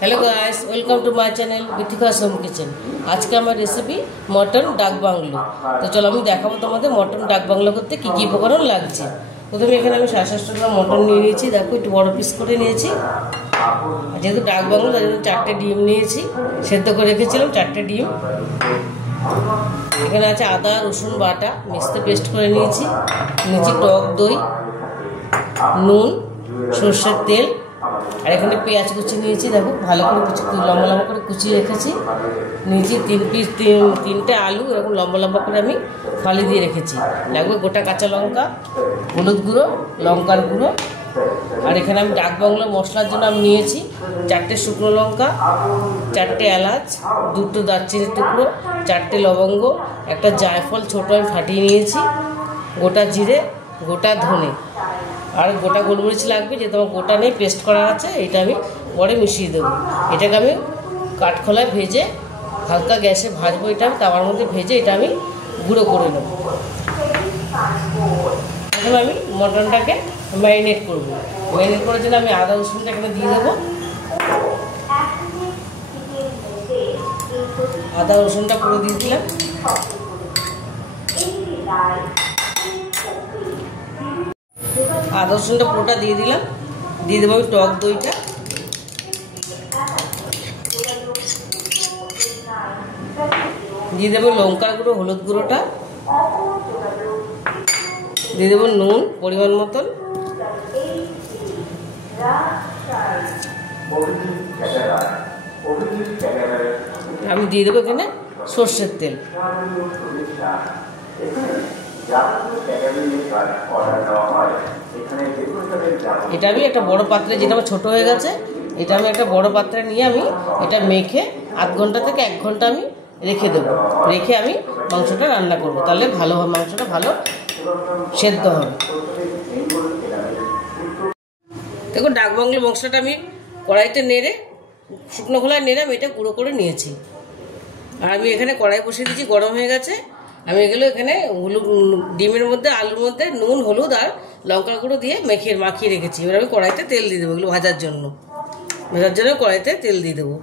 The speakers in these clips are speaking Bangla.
Hello guys, welcome to my channel Bithika's home kitchen. आज के हमारे रेसिपी मटन डाक बांगलो। तो चलो আমি দেখাবো তোমাদের মটন ডাক বাংলো করতে কি কি উপকরণ লাগছে। প্রথমে এখানে আমি 700 গ্রাম মটন নিয়ে নিয়েছি, দেখো একটু বড় পিস করে নিয়েছি। যেহেতু ডাক বাংলো তার জন্য 4টে ডিম নিয়েছি, সেদ্ধ করে রেখেছিলাম 4টে ডিম। এখানে আছে আদা রসুন বাটা মিক্সিতে পেস্ট করে নিয়েছি, নিয়েছি টক দই, নুন, সরষের তেল, আর এখানে পেঁয়াজ কুচি নিয়েছি, দেখো ভালো করে লম্বা লম্বা করে কুচিয়ে রেখেছি। নিয়েছি 3টে আলু, এরকম লম্বা লম্বা করে আমি ফালি দিয়ে রেখেছি। লাগবে গোটা কাঁচা লঙ্কা, হলুদ গুঁড়ো, লঙ্কার গুঁড়ো। আর এখানে আমি ডাক বাংলো মশলার জন্য আমি নিয়েছি 4টে শুকনো লঙ্কা, 4টে এলাচ, 2টো দারচিনির টুকরো, 4টে লবঙ্গ, একটা জায়ফল ছোটো আমি ফাটিয়ে নিয়েছি, গোটা জিরে, গোটা ধনে, আর গোটা গোলমরিচ লাগবে, যে তোমার গোটা নেই পেস্ট করা আছে, এটা আমি পরে মিশিয়ে দেবো। এটাকে আমি কাঠখোলায় ভেজে হালকা গ্যাসে ভাজবো, এটা আমি তাওয়ার মধ্যে ভেজে এটা আমি গুঁড়ো করে নেব। এখন আমি মটনটাকে ম্যারিনেট করবো। ম্যারিনেট করার জন্য আমি আদা রসুনটা এখানে দিয়ে দেবো। আদা রসুনটা পুরো দিয়ে দিলাম। আদা রসুনটা পুরোটা দিয়ে দিলাম। দিয়ে দেবো আমি টক দইটা, দিয়ে দেবো লঙ্কার গুঁড়ো, হলুদ গুঁড়োটা, দিয়ে দেবো নুন পরিমাণ মতন, আমি দিয়ে দেবো এখানে সর্ষের তেল। এটা আমি একটা বড় পাত্রে, যেটা আমার ছোটো হয়ে গেছে, এটা আমি একটা বড় পাত্রে নিয়ে আমি এটা মেখে আধ ঘন্টা থেকে 1 ঘন্টা আমি রেখে দেবো। রেখে আমি মাংসটা রান্না করবো, তাহলে ভালো হবে, মাংসটা ভালো সেদ্ধ হবে। দেখো ডাক বাংলো মাংসটা আমি কড়াইতে নেড়ে, শুকনো খোলায় নেড়ে আমি এটা গুঁড়ো করে নিয়েছি। আর আমি এখানে কড়াই বসিয়ে দিয়েছি, গরম হয়ে গেছে। আমি এগুলো এখানে ডিমের মধ্যে, আলুর মধ্যে নুন, হলুদ আর লঙ্কা গুঁড়ো দিয়ে মাখিয়ে রেখেছি। এবার আমি কড়াইতে তেল দিয়ে দেবো, এগুলো ভাজার জন্য কড়াইতে তেল দিয়ে দেবো।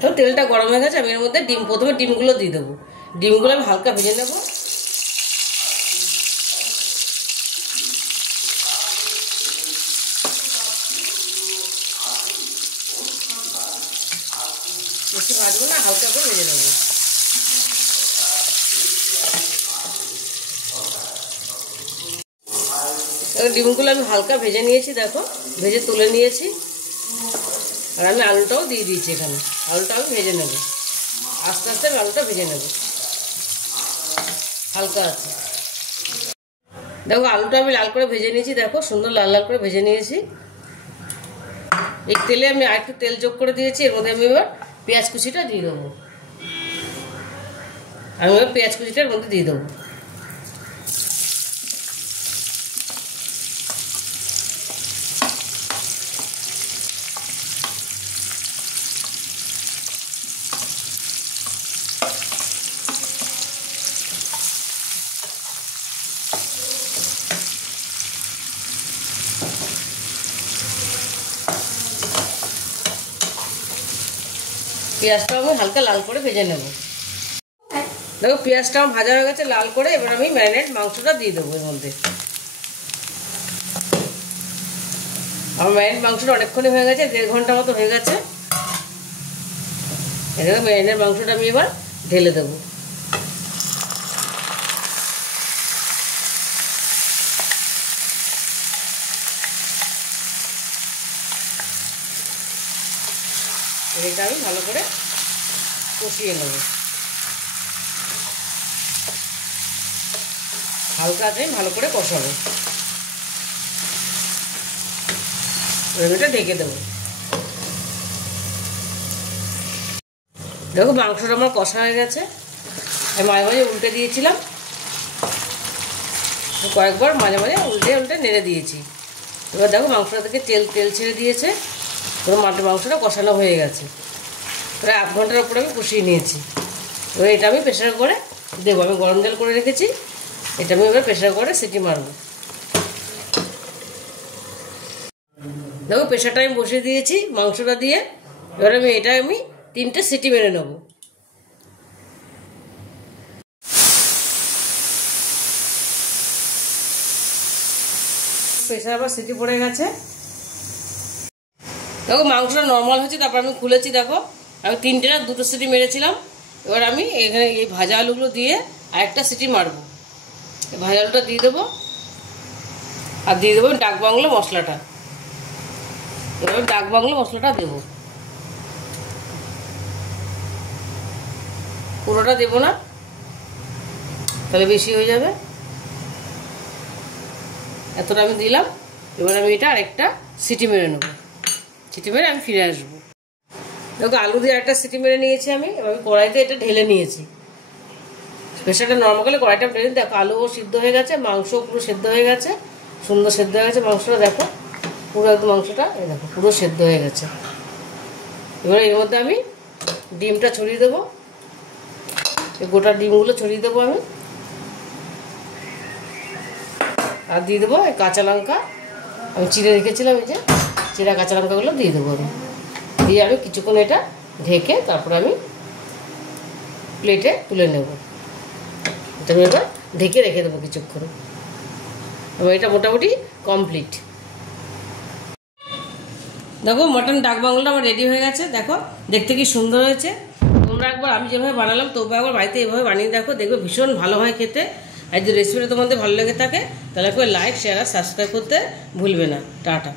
তো তেলটা গরম হয়ে গেছে, আমি এর মধ্যে প্রথমে ডিমগুলো দিয়ে দেবো। ডিমগুলো আমি হালকা ভেজে নেব। বেশি ভাজবো না, হালকা করে ভেজে নেবো। ডিমগুলো আমি হালকা ভেজে নিয়েছি, দেখো ভেজে তুলে নিয়েছি। আর আমি আলুটাও দিয়ে দিয়েছি এখানে, আলুটা আমি ভেজে নেব। আস্তে আস্তে আমি আলুটা ভেজে নেব, হালকা আছে। দেখো আলুটা আমি লাল করে ভেজে নিয়েছি, দেখো সুন্দর লাল লাল করে ভেজে নিয়েছি। এই তেলে আমি আর একটু তেল যোগ করে দিয়েছি। এর মধ্যে আমি এবার পেঁয়াজ কুচিটা দিয়ে দেবো। আমি এবার পেঁয়াজ কুচিটা এর মধ্যে দিয়ে দেবো। পেঁয়াজটা আমি হালকা লাল করে ভেজে নেব। দেখো পেঁয়াজটা আমার ভাজা হয়ে গেছে লাল করে। এবার আমি ম্যারিনেট মাংসটা দিয়ে দেবো এর মধ্যে। আমার ম্যারিনেট মাংসটা অনেকক্ষণই হয়ে গেছে, 1.5 ঘন্টা মতো হয়ে গেছে। এখানে ম্যারিনেট মাংসটা আমি এবার ঢেলে দেবো। এটা আমি ভালো করে কষিয়ে নেব, হালকা আছে ভালো করে কষাবো। এটা ঢেকে দেবো। দেখো মাংসটা আমার কষা হয়ে গেছে। আমি মাঝে মাঝে উল্টে দিয়েছিলাম, কয়েকবার মাঝে মাঝে উল্টে নেড়ে দিয়েছি। এবার দেখো মাংসটা থেকে তেল ছেড়ে দিয়েছে। পুরো মাংসটা কষানো হয়ে গেছে, প্রায় আধ ঘন্টার উপরে আমি কষিয়ে নিয়েছি। এবার এটা আমি প্রেসার করে দেবো। আমি গরম জল করে রেখেছি, এটা আমি এবার প্রেসার করে সিটি মারবো। দেখো প্রেশারটা আমি বসিয়ে দিয়েছি মাংসটা দিয়ে। এবার এটা 3টে সিটি মেরে নেব। প্রেশার আবার সিটি পড়ে গেছে। দেখো মাংসটা নর্মাল হচ্ছে, তারপর আমি খুলেছি। দেখো আমি 3টে না 2টো সিটি মেরেছিলাম। এবার আমি এখানে এই ভাজা আলুগুলো দিয়ে আরেকটা সিটি মারবো। এই ভাজা আলুটা দিয়ে দেবো আর দিয়ে দেবো ডাক বাংলো মশলাটা। এবার ডাক বাংলো মশলাটা দেবো, পুরোটা দেবো না, তাহলে বেশি হয়ে যাবে। এতটা আমি দিলাম। এবার আমি এটা আরেকটা সিটি মেরে নেবো। সিটি মেরে আমি ফিরে আসবো। দেখো আলু দিয়ে একটা সিটি মেরে নিয়েছি আমি। এবার কড়াইতে এটা ঢেলে নিয়েছি। প্রেশারটা নর্মাল করলে কড়াইটা ঢেলে। দেখো আলুও সিদ্ধ হয়ে গেছে, মাংসও পুরো সেদ্ধ হয়ে গেছে, সুন্দর সেদ্ধ হয়ে গেছে মাংসটা। দেখো পুরো একদম মাংসটা এই দেখো পুরো সেদ্ধ হয়ে গেছে। এবার এর মধ্যে আমি ডিমটা ছড়িয়ে দেবো। এই গোটা ডিমগুলো ছড়িয়ে দেবো আমি। আর দিয়ে দেবো এই কাঁচা লঙ্কা আমি চিড়ে রেখেছিলাম, এই যে চিড়া কাঁচা লঙ্কাগুলো দিয়ে দেবো আমি। দিয়ে আমি কিছুক্ষণ এটা ঢেকে তারপর আমি প্লেটে তুলে নেব। এটা আমি এবার ঢেকে রেখে দেবো কিছুক্ষণ। এবং এটা মোটামুটি কমপ্লিট। দেখো মটন ডাক বাংলোটা আমার রেডি হয়ে গেছে। দেখো দেখতে কি সুন্দর হয়েছে। তোমরা একবার আমি যেভাবে বানালাম তোমরা একবার বাড়িতে এভাবে বানিয়ে দেখো, দেখবে ভীষণ ভালো হয় খেতে। আর যদি রেসিপিটা তোমাদের ভালো লেগে থাকে তাহলে একবার লাইক শেয়ার আর সাবস্ক্রাইব করতে ভুলবে না। টাটা।